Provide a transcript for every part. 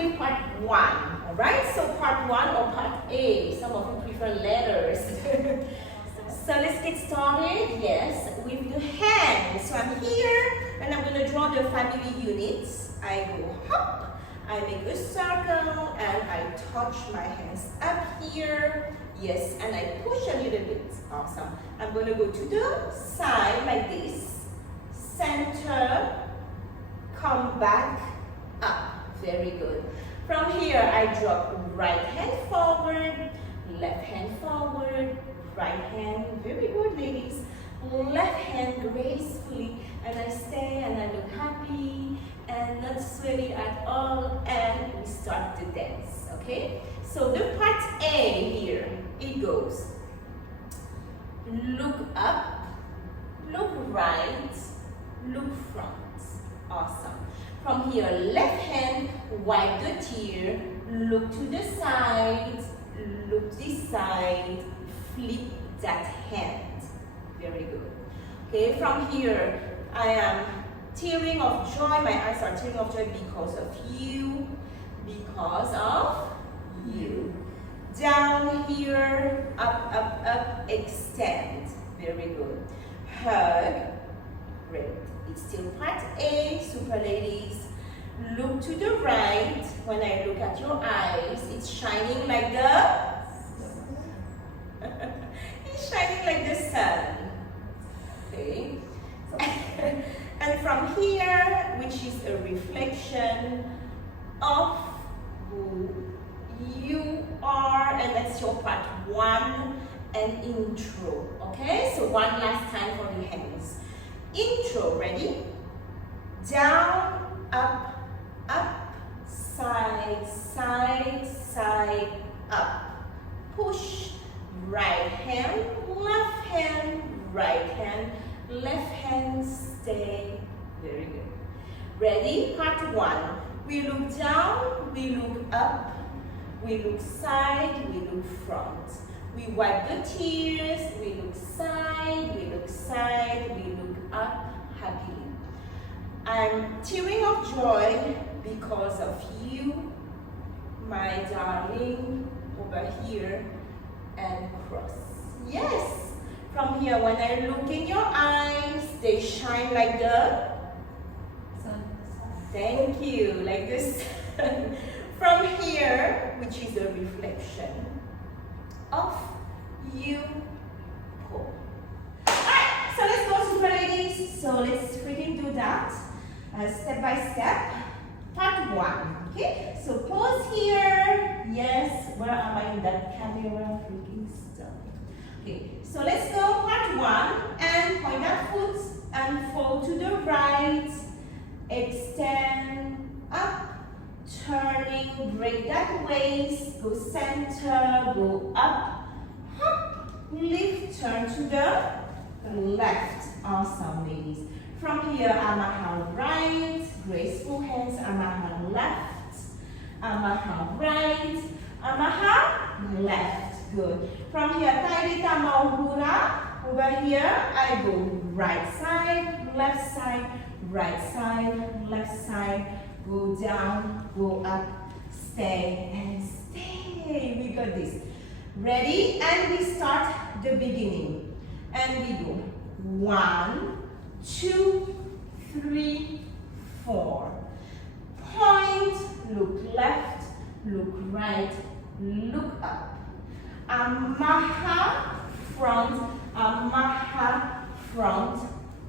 doing part 1, alright? So part 1 or part A, some of you prefer letters. So let's get started, yes, with the hands. So I'm here and I'm going to draw the family units. I go hop, I make a circle and I touch my hands up here. Yes, and I push a little bit. Awesome. I'm going to go to the side like this. Center, come back, up. Very good. From here, I drop right hand forward, left hand forward, right hand. Very good, ladies. Left hand gracefully, and I stay and I look happy and not sweaty at all, and we start the dance, okay? So the part A here, it goes look up, look right, look front. Awesome. From here, left hand, wipe the tear, look to the side, look this side, flip that hand. Very good. Okay, from here, I am tearing of joy. My eyes are tearing of joy because of you. Because of you. Down here, up, up, up, extend. Very good. Hug. Great. It's still part A, super ladies. Look to the right. When I look at your eyes, it's shining like the it's shining like the sun. Okay. And from here, which is a reflection of who you are, and that's your part 1 and intro. Okay, so one last time for the hands. Intro, ready? Down, up, up, side, side, side, up. Push, right hand, left hand, right hand, left hand, stay. Very good. Ready? Part 1. We look down, we look up, we look side, we look front. We wipe the tears, we look side, we look side, we look up happily. I'm tearing of joy because of you, my darling, over here, and cross. Yes! From here, when I look in your eyes, they shine like the sun. Thank you, like this. From here, which is a reflection of you. Cool. Alright, so let's go, super ladies. So let's freaking do that step by step. Part 1. Okay, so pause here. Yes, where am I in that camera? Freaking stuff. Okay, so let's go. Part 1 and point that foot and fold to the right. Extend up. Turning, break that waist, go center, go up, hop, lift, turn to the left. Awesome, ladies. From here, Amaha right, graceful hands, Amaha left, Amaha right, Amaha left. Good. From here, Tairita Mahura. Over here, I go right side, left side, right side, left side. Go down, go up, stay, and stay. We got this. Ready? And we start the beginning. And we go 1, 2, 3, 4. Point, look left, look right, look up. Amaha front,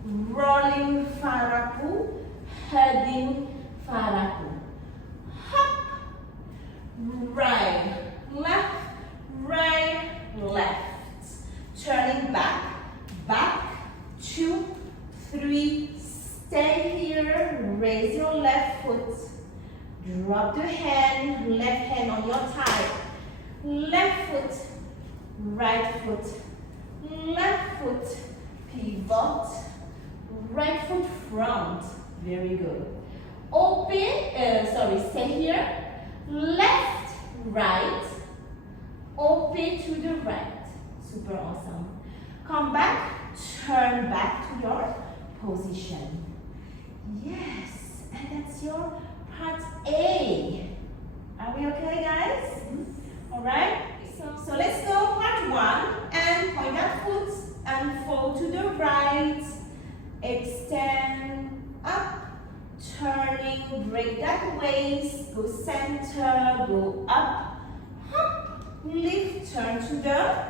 rolling faraku, heading faraku. Hop, right, left. Turning back, 2, 3, stay here, raise your left foot, drop the hand, left hand on your thigh, left foot, right foot, left foot, pivot, right foot front, very good. Stay here, left, right, open to the right, super awesome. Come back, turn back to your position. Yes, and that's your part A. Are we okay, guys? Alright? So let's go part 1 and point our foot and fold to the right. Extend up, turning, break that waist, go center, go up, hop, lift, turn to the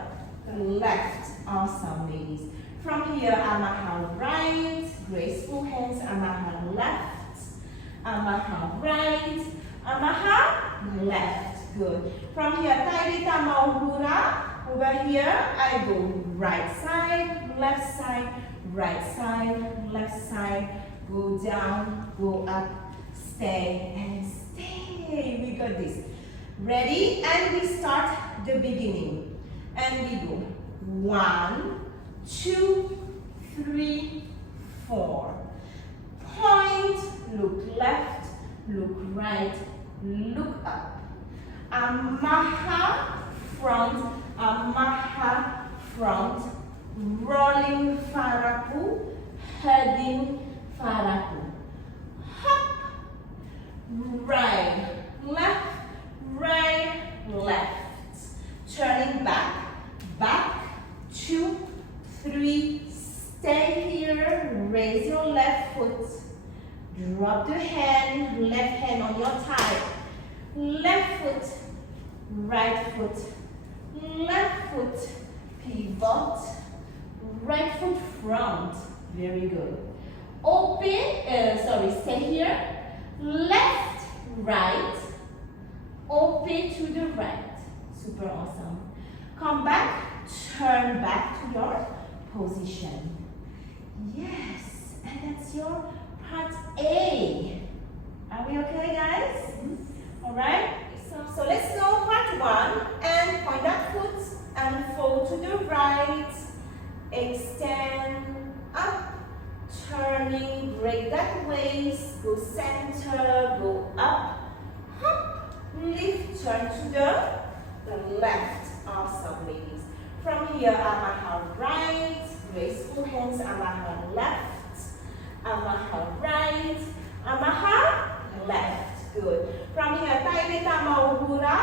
left. Awesome, ladies. From here, Amaha right, graceful hands, Amaha left, Amaha right, Amaha left. Good. From here, Tahiti Mahura. Over here, I go right side, left side, right side, left side. Go down, go up, stay and stay. We got this. Ready? And we start the beginning. And we go 1, 2, 3, 4. Point, look left, look right, look up. Amaha front, Amaha front, rolling faraku, heading faraku. Hop, right, left, turning back, back, 2, 3, stay here, raise your left foot, drop the hand, left hand on your thigh, left foot, right foot, left foot, pivot, right foot front, very good. Open, stay here, left, right, open to the right, super awesome. Come back, turn back to your position. Yes, and that's your part A. Are we okay, guys? Alright, so let's go part 1 and point that foot and fold to the right. Extend up, turning, break that waist, go center, go up, hop, lift, turn to the left. Awesome, ladies. From here, Amaha right, graceful hands, Amaha left, Amaha right, Amaha left. Good. From here, Tahiti Mahura.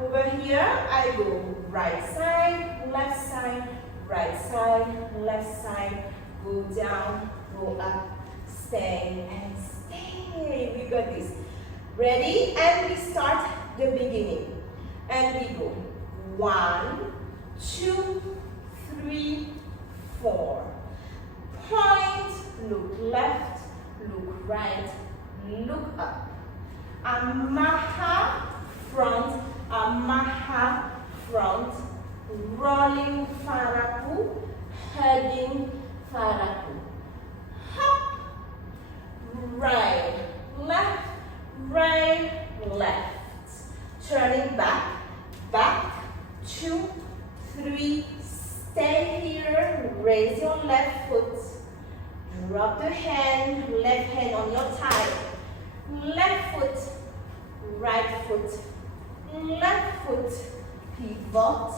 Over here, I go right side, left side, right side, left side. Go down, go up, stay and stay. We got this. Ready? And we start the beginning. And we go 1, 2, 3, 4. Point, look left, look right, look up. Amaha front, rolling faraku, heading faraku. Hop, right, left, turning back, back, 2, 3, stay here, raise your left foot, drop the hand, left hand on your thigh, left foot, right foot, left foot, pivot,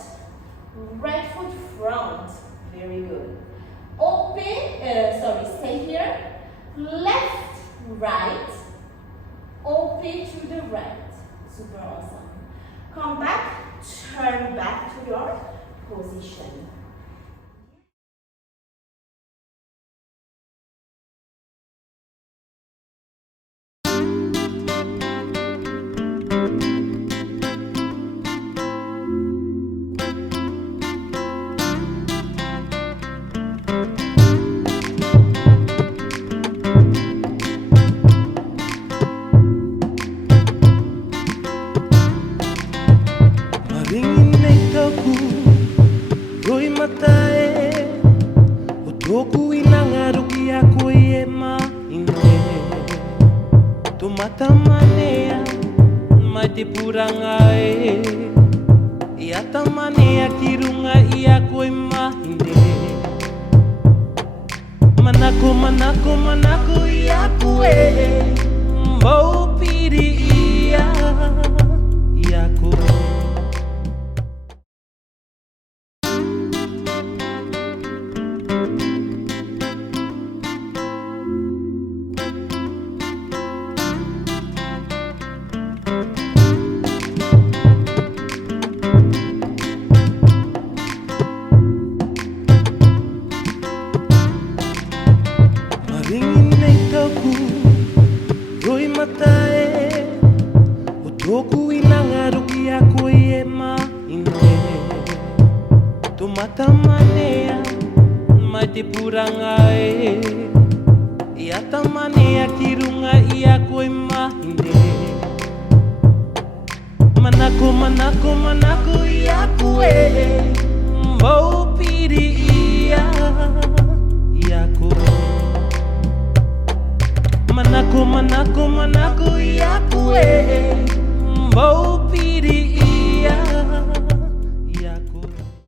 right foot front, very good. Open, stay here, left, right, open to the right, super awesome. Come back, turn back to your position. Maringi toku, roimata o toku inangaro ki a koe maine. Tomata manea, mai te puranga ata manea ki runga i a koe maine. Manako i a koe, mau piri i a koe. te puranga e ia ta manea ki runga ia koe mahine Manako, manako, manako ia koe Mau piri ia koe Manako, manako, manako ia koe Mau piri